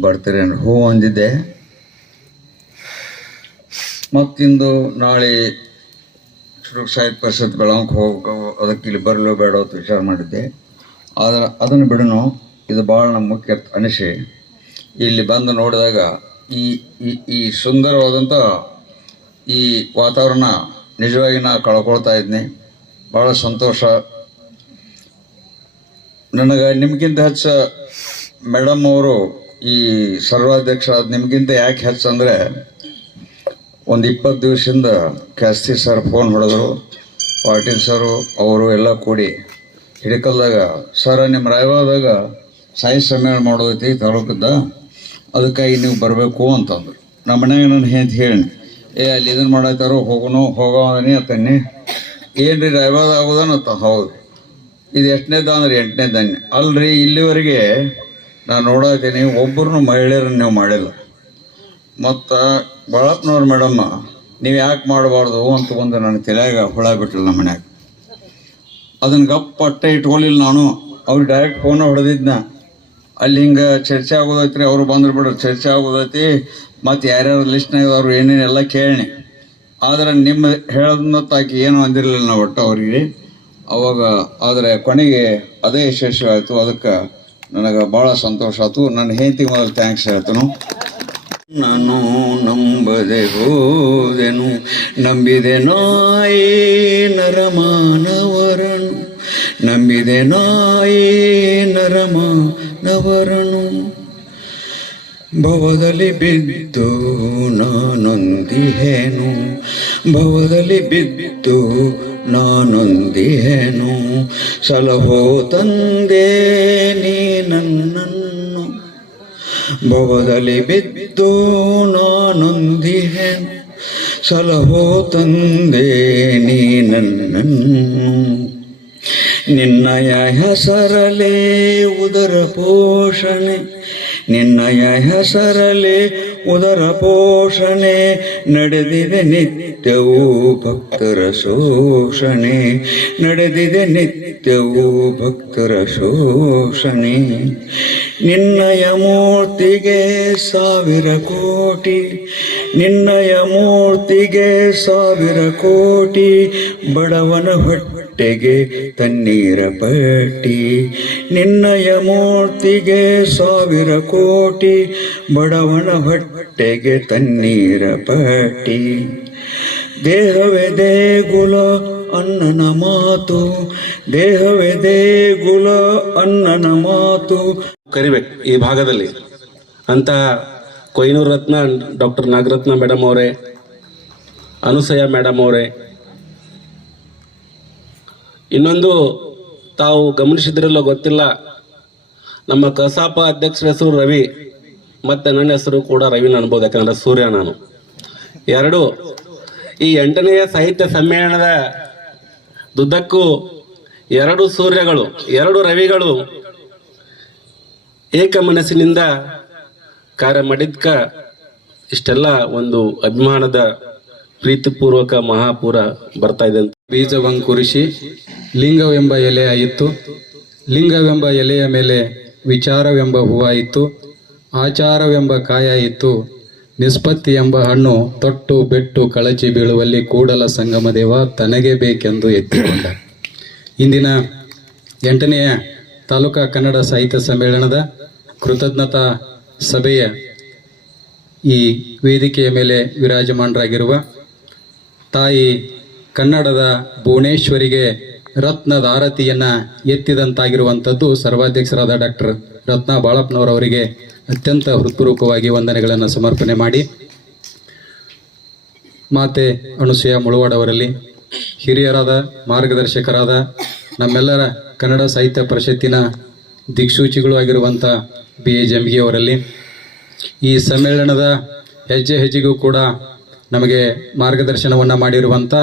ಬರ್ತೀರಿ ಹೂ ಅಂದಿದ್ದೆ. ಮತ್ತಿಂದು ನಾಳೆ ಶುರುಕ್ ಸಾಹಿತ್ಯ ಪರಿಷತ್ ಬೆಳವಂಗೆ ಹೋಗೋ ಅದಕ್ಕೆ ಇಲ್ಲಿ ಬರಲು ಬೇಡ ಅಂತ ವಿಚಾರ ಮಾಡಿದ್ದೆ. ಆದರೆ ಅದನ್ನು ಬಿಡನು, ಇದು ಭಾಳ ನಮ್ಮ ಮುಖ್ಯ ಅನಿಸೆ ಇಲ್ಲಿ ಬಂದು ನೋಡಿದಾಗ ಈ, ಈ- ಈ ಸುಂದರವಾದಂಥ ಈ ವಾತಾವರಣ ನಿಜವಾಗಿ ನಾ ಕಳ್ಕೊಳ್ತಾ ಇದ್ದೀನಿ ಭಾಳ ಸಂತೋಷ. ನನಗೆ ನಿಮಗಿಂತ ಹೆಚ್ಚು ಮೇಡಮ್ ಅವರು ಈ ಸರ್ವಾಧ್ಯಕ್ಷರಾದ ನಿಮಗಿಂತ ಯಾಕೆ ಹೆಚ್ಚು ಅಂದರೆ ಒಂದು ಇಪ್ಪತ್ತು ದಿವಸದಿಂದ ಕ್ಯಾಸ್ತಿ ಸರ್ ಫೋನ್ ಹೊಡೆದ್ರು, ಪಾಟೀಲ್ ಸರು, ಅವರು ಎಲ್ಲ ಕೂಡಿ ಹಿಡಕಲ್ದಾಗ, ಸರ ನಿಮ್ಮ ರಾಯವಾದಾಗ ಸಾಯಿ ಸಮ್ಮೇಳನ ಮಾಡೋದೈತಿ ತಾಲೂಕದ ಅದಕ್ಕಾಗಿ ನೀವು ಬರಬೇಕು ಅಂತಂದ್ರು. ನಮ್ಮ ಮನ್ಯಾಗ ನಾನು ಹೇಂತ ಹೇಳಿ ಏ, ಅಲ್ಲಿ ಇದನ್ನು ಮಾಡತ್ತಾರೋ ಹೋಗೋನು ಹೋಗೋವನಿ ಅಂತನ್ನಿ. ಏನು ರೀ ರಾಯವಾದ ಆಗೋದನ್ನ ಹೌದು. ಇದು ಎಷ್ಟನೇದ ಅಂದ್ರೆ ಎಂಟನೇದನ್ನೇ ಅಲ್ರಿ, ಇಲ್ಲಿವರೆಗೆ ನಾನು ನೋಡತ್ತೀನಿ ಒಬ್ಬರನ್ನು ಮಹಿಳೆಯರನ್ನು ನೀವು ಮಾಡಿಲ್ಲ. ಮತ್ತು ಬಳಪ್ಪನವ್ರು ಮೇಡಮ್ಮ, ನೀವು ಯಾಕೆ ಮಾಡಬಾರ್ದು ಅಂತ ಬಂದು ನನ್ನ ತಲೆಯಾಗ ಹುಳ ಬಿಟ್ಟಿಲ್ಲ ನಮ್ಮ ಮನ್ಯಾಗ. ಅದನ್ನು ಗಪ್ಪ ಅಟ್ಟೆ ಇಟ್ಕೊಳ್ಳಿಲ್ಲ ನಾನು. ಅವ್ರು ಡೈರೆಕ್ಟ್ ಫೋನ್ ಹೊಡೆದಿದ್ನ. ಅಲ್ಲಿ ಹಿಂಗೆ ಚರ್ಚೆ ಆಗೋದೈತ್ರಿ, ಅವರು ಬಂದ್ರು ಬಿಡ್ರಿ, ಚರ್ಚೆ ಆಗೋದೈತಿ. ಮತ್ತು ಯಾರ್ಯಾರು ಲಿಸ್ಟ್ನಾಗ ಅವರು ಏನೇನೆಲ್ಲ ಕೇಳಿ ಆದ್ರೆ ನಿಮ್ಮ ಹೇಳೋದನ್ನ ತಾಕಿ ಏನು ಅಂದಿರಲಿಲ್ಲ ನಾವು ಒಟ್ಟು ಅವರಿಗೆ. ಅವಾಗ ಆದರೆ ಕೊನೆಗೆ ಅದೇ ಯಶಸ್ವಿ ಆಯಿತು. ಅದಕ್ಕೆ ನನಗೆ ಭಾಳ ಸಂತೋಷ ಆಯ್ತು. ನನ್ನ ಹೆಂಡತಿಗೆ ಮೊದಲು ಥ್ಯಾಂಕ್ಸ್ ಹೇಳ್ತನು. ನಾನು ನಂಬದೆ ಹೋದೆನು, ನಂಬಿದೆ ನಾಯಿ ನರಮಾನವರನು, ನಂಬಿದೆ ನಾಯಿ ನರಮಾನವರನು. ಭವದಲ್ಲಿ ಬಿದ್ದು ನಾನೊಂದಿಹೇನು, ಭವದಲ್ಲಿ ಬಿದ್ದು ನಾನೊಂದಿಹೇನು ಸಲಹೋ ತಂದೆ, ನೀ ನನ್ನನ್ನು ಭವದಲ್ಲಿ ಬಿದ್ದು ನಾನೊಂದಿಹೆನು ಸಲಹೋ ತಂದೆ, ನೀ ನನ್ನನ್ನು ನಿನ್ನಯ ಹೆಸರಲೇ ಉದರ ಪೋಷಣೆ ನಿನ್ನಯ ಹೆಸರಲ್ಲಿ ಉದರ ಪೋಷಣೆ ನಡೆದಿದೆ ನಿತ್ಯವೂ ಭಕ್ತರ ಶೋಷಣೆ. ನಡೆದಿದೆ ನಿತ್ಯವೂ ಭಕ್ತರ ಶೋಷಣೆ. ನಿನ್ನಯ ಮೂರ್ತಿಗೆ ಸಾವಿರ ಕೋಟಿ, ನಿನ್ನಯ ಮೂರ್ತಿಗೆ ಸಾವಿರ ಕೋಟಿ, ಬಡವನ ಹೊಟ್ಟೆಗೆ ತಣ್ಣೀರ ಪಟ್ಟಿ ನಿನ್ನಯ ಮೂರ್ತಿಗೆ ಸಾವಿರ ಕೋಟಿ, ಬಡವನ ಹೊಟ್ಟೆಗೆ ತಣ್ಣೀರ ಪಟ್ಟಿ. ದೇಹವೇ ದೇಗುಲ ಅನ್ನನ ಮಾತು, ದೇಹವೇ ದೇಗುಲ ಅನ್ನನ ಮಾತು. ಕರಿಬೇಕು ಈ ಭಾಗದಲ್ಲಿ ಅಂತ ಕೊಯ್ನೂರು ರತ್ನ ಡಾಕ್ಟರ್ ನಾಗರತ್ನ ಮೇಡಮ್ ಅವರೇ, ಅನುಸಯ ಮೇಡಮ್ ಅವರೇ ಇನ್ನೊಂದು ತಾವು ಗಮನಿಸಿದ್ರಲ್ಲೋ ಗೊತ್ತಿಲ್ಲ. ನಮ್ಮ ಕಸಾಪ ಅಧ್ಯಕ್ಷರ ಹೆಸರು ರವಿ, ಮತ್ತೆ ನನ್ನ ಹೆಸರು ಕೂಡ ರವಿನ ಅನ್ಬೋದು, ಯಾಕಂದ್ರೆ ಸೂರ್ಯ ನಾನು. ಎರಡು, ಈ ಎಂಟನೆಯ ಸಾಹಿತ್ಯ ಸಮ್ಮೇಳನದ ದುದ್ದಕ್ಕೂ ಎರಡು ಸೂರ್ಯಗಳು, ಎರಡು ರವಿಗಳು ಏಕ ಮನಸ್ಸಿನಿಂದ ಕಾರ್ಯ ಮಾಡಿದ್ಕ ಇಷ್ಟೆಲ್ಲ ಒಂದು ಅಭಿಮಾನದ ಪ್ರೀತಿಪೂರ್ವಕ ಮಹಾಪೂರ ಬರ್ತಾ ಇದೆ ಬೀಜವಂಕುರಿಸಿ ಲಿಂಗವೆಂಬ ಎಲೆಯಾಯಿತು ಲಿಂಗವೆಂಬ ಎಲೆಯ ಮೇಲೆ ವಿಚಾರವೆಂಬ ಹೂವಾಯಿತು ಆಚಾರವೆಂಬ ಕಾಯಾಯಿತು ನಿಷ್ಪತ್ತಿ ಎಂಬ ಹಣ್ಣು ತೊಟ್ಟು ಬೆಟ್ಟು ಕಳಚಿ ಬೀಳುವಲ್ಲಿ ಕೂಡಲ ಸಂಗಮ ದೇವ ತನಗೆ ಬೇಕೆಂದು ಎತ್ತಿಕೊಂಡ. ಇಂದಿನ ಎಂಟನೆಯ ತಾಲೂಕಾ ಕನ್ನಡ ಸಾಹಿತ್ಯ ಸಮ್ಮೇಳನದ ಕೃತಜ್ಞತಾ ಸಭೆಯ ಈ ವೇದಿಕೆಯ ಮೇಲೆ ವಿರಾಜಮಾನರಾಗಿರುವ ತಾಯಿ ಕನ್ನಡದ ಭುವನೇಶ್ವರಿಗೆ ರತ್ನದ ಆರತಿಯನ್ನು ಎತ್ತಿದಂತಾಗಿರುವಂಥದ್ದು ಸರ್ವಾಧ್ಯಕ್ಷರಾದ ಡಾಕ್ಟರ್ ರತ್ನ ಬಾಳಪ್ಪನವರವರಿಗೆ ಅತ್ಯಂತ ಹೃತ್ಪೂರ್ವಕವಾಗಿ ವಂದನೆಗಳನ್ನು ಸಮರ್ಪಣೆ ಮಾಡಿ. ಮಾತೆ ಅನುಸೂಯ ಮುಳುವಾಡವರಲ್ಲಿ ಹಿರಿಯರಾದ ಮಾರ್ಗದರ್ಶಕರಾದ ನಮ್ಮೆಲ್ಲರ ಕನ್ನಡ ಸಾಹಿತ್ಯ ಪರಿಷತ್ತಿನ ದಿಕ್ಸೂಚಿಗಳು ಆಗಿರುವಂಥ ಬಿ ಎ ಜಂಬಿಗೆ ಅವರಲ್ಲಿ ಈ ಸಮ್ಮೇಳನದ ಹೆಜ್ಜೆ ಹೆಜ್ಜೆಗೂ ಕೂಡ ನಮಗೆ ಮಾರ್ಗದರ್ಶನವನ್ನು ಮಾಡಿರುವಂಥ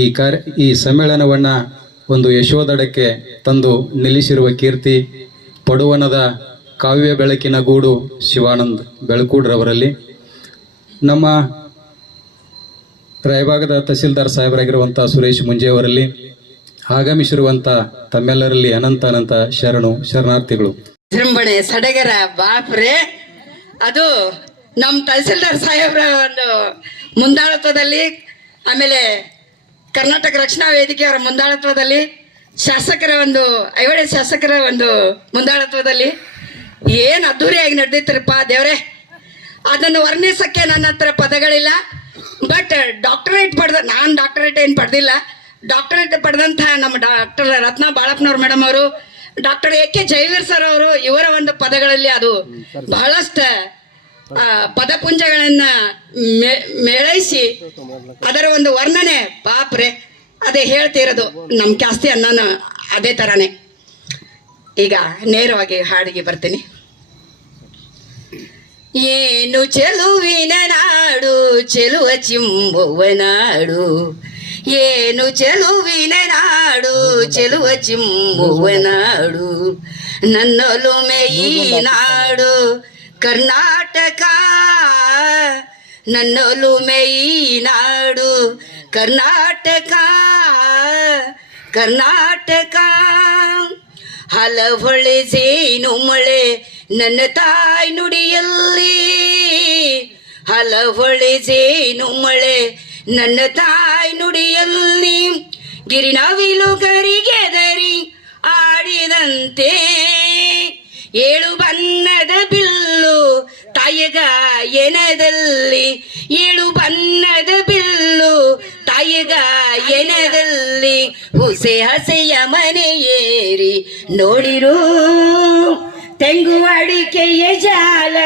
ಈ ಕಾರ್ಯ, ಈ ಸಮ್ಮೇಳನವನ್ನು ಒಂದು ಯಶೋದಡಕ್ಕೆ ತಂದು ನಿಲ್ಲಿಸಿರುವ ಕೀರ್ತಿ ಪಡುವನದ ಕಾವ್ಯ ಬೆಳಕಿನ ಗೂಡು ಶಿವಾನಂದ್ ಬೆಳಕೂಡ್ರವರಲ್ಲಿ. ನಮ್ಮ ರಾಯಭಾಗದ ತಹಸೀಲ್ದಾರ್ ಸಾಹೇಬರಾಗಿರುವಂಥ ಸುರೇಶ್ ಮುಂಜೆಯವರಲ್ಲಿ ಆಗಮಿಸಿರುವಂಥ ತಮ್ಮೆಲ್ಲರಲ್ಲಿ ಅನಂತ ಅನಂತ ಶರಣು ಶರಣಾರ್ಥಿಗಳು. ಸಡಗರ, ಬಾಪ್ರೆ, ಅದು ನಮ್ಮ ತಹಸೀಲ್ದಾರ್ ಸಾಹೇಬ್ರ ಒಂದು ಮುಂದಾಳತ್ವದಲ್ಲಿ ಆಮೇಲೆ ಕರ್ನಾಟಕ ರಕ್ಷಣಾ ವೇದಿಕೆಯವರ ಮುಂದಾಳತ್ವದಲ್ಲಿ ಶಾಸಕರ ಒಂದು ಐವಳೆ ಶಾಸಕರ ಒಂದು ಮುಂದಾಳತ್ವದಲ್ಲಿ ಏನು ಅದ್ದೂರಿಯಾಗಿ ನಡೆದಿತ್ತರಪ್ಪ ದೇವರೇ. ಅದನ್ನು ವರ್ಣಿಸಕ್ಕೆ ನನ್ನ ಹತ್ರ ಪದಗಳಿಲ್ಲ. ಬಟ್ ಡಾಕ್ಟರೇಟ್ ಪಡೆದ ನಾನು ಡಾಕ್ಟರೇಟ್ ಏನು ಪಡೆದಿಲ್ಲ. ಡಾಕ್ಟರೇಟ್ ಪಡೆದಂಥ ನಮ್ಮ ಡಾಕ್ಟರ್ ರತ್ನ ಬಾಳಪ್ಪನವ್ರು ಮೇಡಮ್ ಅವರು doctor A K Jaiveer sir ಅವರು ಇವರ ಒಂದು ಪದಗಳಲ್ಲಿ ಅದು ಬಹಳಷ್ಟು ಪದಪುಂಜಗಳನ್ನ ಮೇಳೈಸಿ ಅದರ ಒಂದು ವರ್ಣನೆ. ಪಾಪ್ರೆ, ಅದೇ ಹೇಳ್ತಿರೋದು ನಮ್ಮ ಜಾಸ್ತಿ ಅನ್ನೋನು ಅದೇ ಥರನೇ ಈಗ ನೇರವಾಗಿ ಹಾಡಿಗೆ ಬರ್ತೀನಿ. ಏನು ಚೆಲುವಿನ ನಾಡು, ಚೆಲುವ ಚಿಂಬುವ ನಾಡು. ಏನು ಚೆಲುವಿನ ನಾಡು, ಚೆಲುವ ಚಿಂಬುವ ನಾಡು. ನನ್ನೊಲುಮೆ ಈ ನಾಡು. ಕರ್ನಾಟಕ ನನ್ನೊಲುಮೆ ಈ ನಾಡು ಕರ್ನಾಟಕ ಕರ್ನಾಟಕ. ಹಲವೊಳೆ ಜೇನು ಮಳೆ ನನ್ನ ತಾಯಿ ನುಡಿಯಲ್ಲಿ. ಹಲವೊಳೆ ಜೇನು ಮಳೆ ನನ್ನ ತಾಯಿ ನುಡಿಯಲ್ಲಿ. ಗಿರಿನವಿಲು ಗರಿಗೆದರಿ ತಾಯಿಗ ಎನದಲ್ಲಿ ಏಳು ಬನ್ನದ ಬಿಲ್ಲು. ತಾಯಿಗ ಎನದಲ್ಲಿ ಹುಸೆ ಹಸೆಯ ಮನೆ ಏರಿ. ನೋಡಿರು ತೆಂಗು ಅಡಿಕೆಯ ಜಾಲ.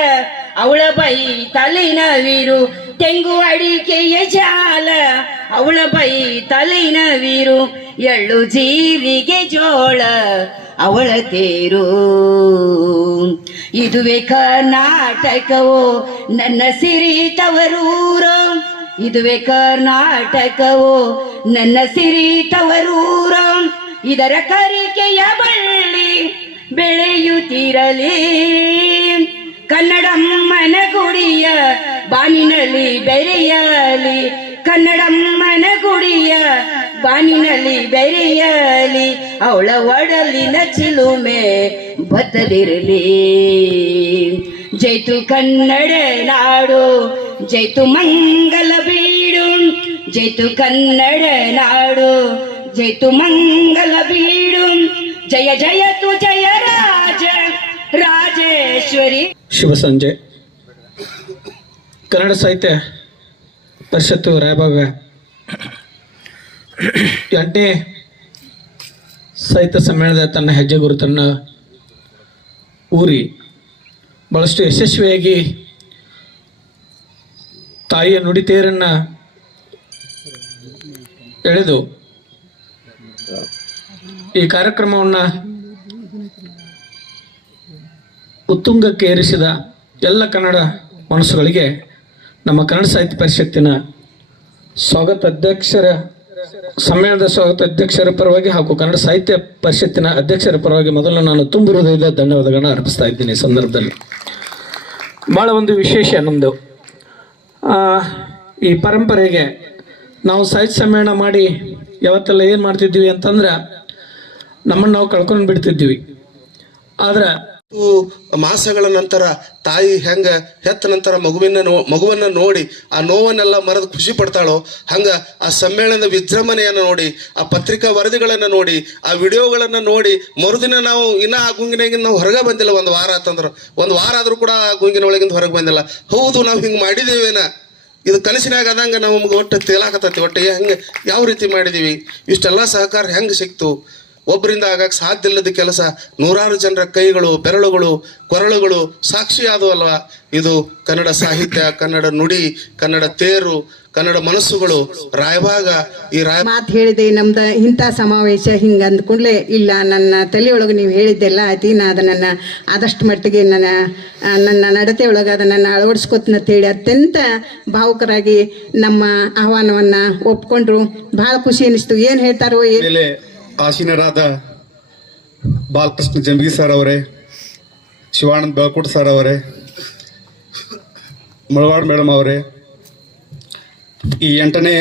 ಅವಳ ಬೈ ತಲೆನವಿರು ತೆಂಗು ಅಡಿಕೆಯ ಜಾಲ. ಅವಳ ಬೈ ತಲೆನವಿರು ಎಳ್ಳು ಜೀರಿಗೆ ಜೋಳ ಅವಳ ತೇರು. ಇದುವೆ ಕರ್ನಾಟಕವೋ ನನ್ನ ಸಿರಿ ತವರೂರು. ಇದುವೆ ಕರ್ನಾಟಕವೋ ನನ್ನ ಸಿರಿ ತವರೂರು. ಇದರ ಕರಿಕೆಯ ಬಳ್ಳಿ ಬೆಳೆಯುತ್ತಿರಲಿ. ಕನ್ನಡಮ್ಮನ ಗುಡಿಯ ಬಾನಿನಲ್ಲಿ ಬೆರೆಯಲಿ. ಕನ್ನಡಮ್ಮನ ಗುಡಿಯ ಬಾನಿನಲ್ಲಿ ಬೆರೆಯಲಿ, ಅವಳ ಒಡಲಿನ ಚಿಲುಮೆ ಬದಲಿರಲಿ ಜೈತು ಕನ್ನಡ ನಾಡು, ಜೈತು ಮಂಗಲ ಬೀಡು, ಜೈತು ಕನ್ನಡ ನಾಡು, ಜೈತು ಮಂಗಲ ಬೀಡು. ಜಯ ಜಯತು ಜಯ ರಾಜ, ರಾಜೇಶ್ವರಿ. ಶುಭ ಸಂಜೆ. ಕನ್ನಡ ಸಾಹಿತ್ಯ ಪರಿಷತ್ತು ರಾಯಭಾಗ ಎಂಟನೇ ಸಾಹಿತ್ಯ ಸಮ್ಮೇಳನದ ತನ್ನ ಹೆಜ್ಜೆ ಗುರುತನ್ನು ಊರಿ ಭಾಳಷ್ಟು ಯಶಸ್ವಿಯಾಗಿ ತಾಯಿಯ ನುಡಿತೇರನ್ನು ಎಳೆದು ಈ ಕಾರ್ಯಕ್ರಮವನ್ನು ಉತ್ತುಂಗಕ್ಕೆ ಏರಿಸಿದ ಎಲ್ಲ ಕನ್ನಡ ಮನಸ್ಸುಗಳಿಗೆ ನಮ್ಮ ಕನ್ನಡ ಸಾಹಿತ್ಯ ಪರಿಷತ್ತಿನ ಸ್ವಾಗತ ಅಧ್ಯಕ್ಷರ ಸಮ್ಮೇಳನದ ಸ್ವಾಗತ ಅಧ್ಯಕ್ಷರ ಪರವಾಗಿ ಹಾಗೂ ಕನ್ನಡ ಸಾಹಿತ್ಯ ಪರಿಷತ್ತಿನ ಅಧ್ಯಕ್ಷರ ಪರವಾಗಿ ಮೊದಲು ನಾನು ತುಂಬ ಹೃದಯದ ಧನ್ಯವಾದಗಳನ್ನು ಅರ್ಪಿಸ್ತಾ ಇದ್ದೀನಿ ಸಂದರ್ಭದಲ್ಲಿ. ಭಾಳ ಒಂದು ವಿಶೇಷ ನಮ್ಮದು ಈ ಪರಂಪರೆಗೆ ನಾವು ಸಾಹಿತ್ಯ ಸಮ್ಮೇಳನ ಮಾಡಿ ಯಾವತ್ತೆಲ್ಲ ಏನು ಮಾಡ್ತಿದ್ವಿ ಅಂತಂದ್ರೆ ನಮ್ಮನ್ನು ನಾವು ಕಳ್ಕೊಂಡು ಬಿಡ್ತಿದ್ವಿ ಆದ್ರೆ ಮಾಸಗಳ ನಂತರ ತಾಯಿ ಹೆಂಗ ಹೆತ್ತ ನಂತರ ಮಗುವಿನ ನೋ ಮಗುವನ್ನು ನೋಡಿ ಆ ನೋವನ್ನೆಲ್ಲ ಮರೆದು ಖುಷಿ ಪಡ್ತಾಳೋ, ಹಂಗ ಆ ಸಮ್ಮೇಳನದ ವಿಜೃಂಭಣೆಯನ್ನು ನೋಡಿ, ಆ ಪತ್ರಿಕಾ ವರದಿಗಳನ್ನು ನೋಡಿ, ಆ ವಿಡಿಯೋಗಳನ್ನು ನೋಡಿ, ಮರುದಿನ ನಾವು ಇನ್ನೂ ಆ ಗುಂಗಿನಾಗಿಂದ ನಾವು ಹೊರಗೆ ಬಂದಿಲ್ಲ. ಒಂದು ವಾರ ಆತಂದ್ರೆ. ಒಂದು ವಾರ ಆದರೂ ಕೂಡ ಆ ಗುಂಗಿನ ಒಳಗಿಂದ ಹೊರಗೆ ಬಂದಿಲ್ಲ. ಹೌದು, ನಾವು ಹಿಂಗೆ ಮಾಡಿದ್ದೇವೇನ ಇದು ಕನಸಿನಾಗ ಆದಂಗ ನಮ್ಗೆ ಒಟ್ಟು ತೇಲಾಕತ್ತೈತಿ. ಒಟ್ಟು ಹೆಂಗೆ ಯಾವ ರೀತಿ ಮಾಡಿದೀವಿ? ಇಷ್ಟೆಲ್ಲ ಸಹಕಾರ ಹೆಂಗೆ ಸಿಕ್ತು? ಒಬ್ಬರಿಂದ ಆಗಕ್ಕೆ ಸಾಧ್ಯ ಇಲ್ಲದ ಕೆಲಸ ನೂರಾರು ಜನರ ಕೈಗಳು ಬೆರಳುಗಳು ಕೊರಳುಗಳು ಸಾಕ್ಷಿ ಅಲ್ವಾ ಇದು ಕನ್ನಡ ಸಾಹಿತ್ಯ ಕನ್ನಡ ನುಡಿ ಕನ್ನಡ ತೇರು ಕನ್ನಡ ಮನಸ್ಸುಗಳು. ರಾಯಭಾಗ ಈ ರಾಯ ಮಾತು ಹೇಳಿದೆ ನಮ್ದು ಇಂಥ ಸಮಾವೇಶ ಹಿಂಗೆ ಅಂದ್ಕೊಂಡ್ಲೆ ಇಲ್ಲ. ನನ್ನ ತಲೆಯೊಳಗೆ ನೀವು ಹೇಳಿದ್ದೆಲ್ಲ ಆಯ್ತು. ನಾ ಅದನ್ನು ಆದಷ್ಟು ಮಟ್ಟಿಗೆ ನನ್ನ ನನ್ನ ನಡತೆ ಒಳಗೆ ಅದನ್ನು ಅಳವಡಿಸ್ಕೊತೀನಿ ಅಂತೇಳಿ ಅತ್ಯಂತ ಭಾವುಕರಾಗಿ ನಮ್ಮ ಆಹ್ವಾನವನ್ನು ಒಪ್ಕೊಂಡ್ರು. ಭಾಳ ಖುಷಿ ಅನಿಸ್ತು. ಏನು ಹೇಳ್ತಾರೋ ಏನು? ಆಸೀನರಾದ ಬಾಲಕೃಷ್ಣ ಜಂಬಗಿ ಸರ್ ಅವರೇ ಶಿವಾನಂದ್ ಬೆಳಕೋಟ್ ಸರ್ ಅವರೇ ಮುಳವಾಡ್ ಮೇಡಮ್ ಅವರೇ ಈ ಎಂಟನೇ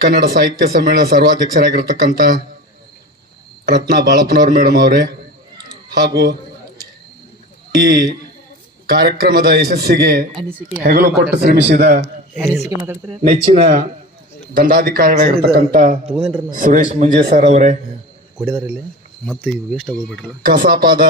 ಕನ್ನಡ ಸಾಹಿತ್ಯ ಸಮ್ಮೇಳನ ಸರ್ವಾಧ್ಯಕ್ಷರಾಗಿರ್ತಕ್ಕಂಥ ರತ್ನ ಬಾಳಪ್ಪನವ್ರ ಮೇಡಮ್ ಅವರೇ ಹಾಗೂ ಈ ಕಾರ್ಯಕ್ರಮದ ಯಶಸ್ಸಿಗೆ ಹೆಗಲು ಕೊಟ್ಟು ಶ್ರಮಿಸಿದ ನೆಚ್ಚಿನ ದಂಡಾಧಿಕಾರಿಗಳಾಗಿರ್ತಕ್ಕಂಥ ಸುರೇಶ್ ಮುಂಜೆ ಸರ್ ಅವರೇ ಕೊಡಿದಾರಲ್ಲಿ ಮತ್ತೆ ವೇಸ್ಟ್ ಆಗೋಗ್ಬಿಟ್ರಲ್ಲ ಕಸಾಪಾದ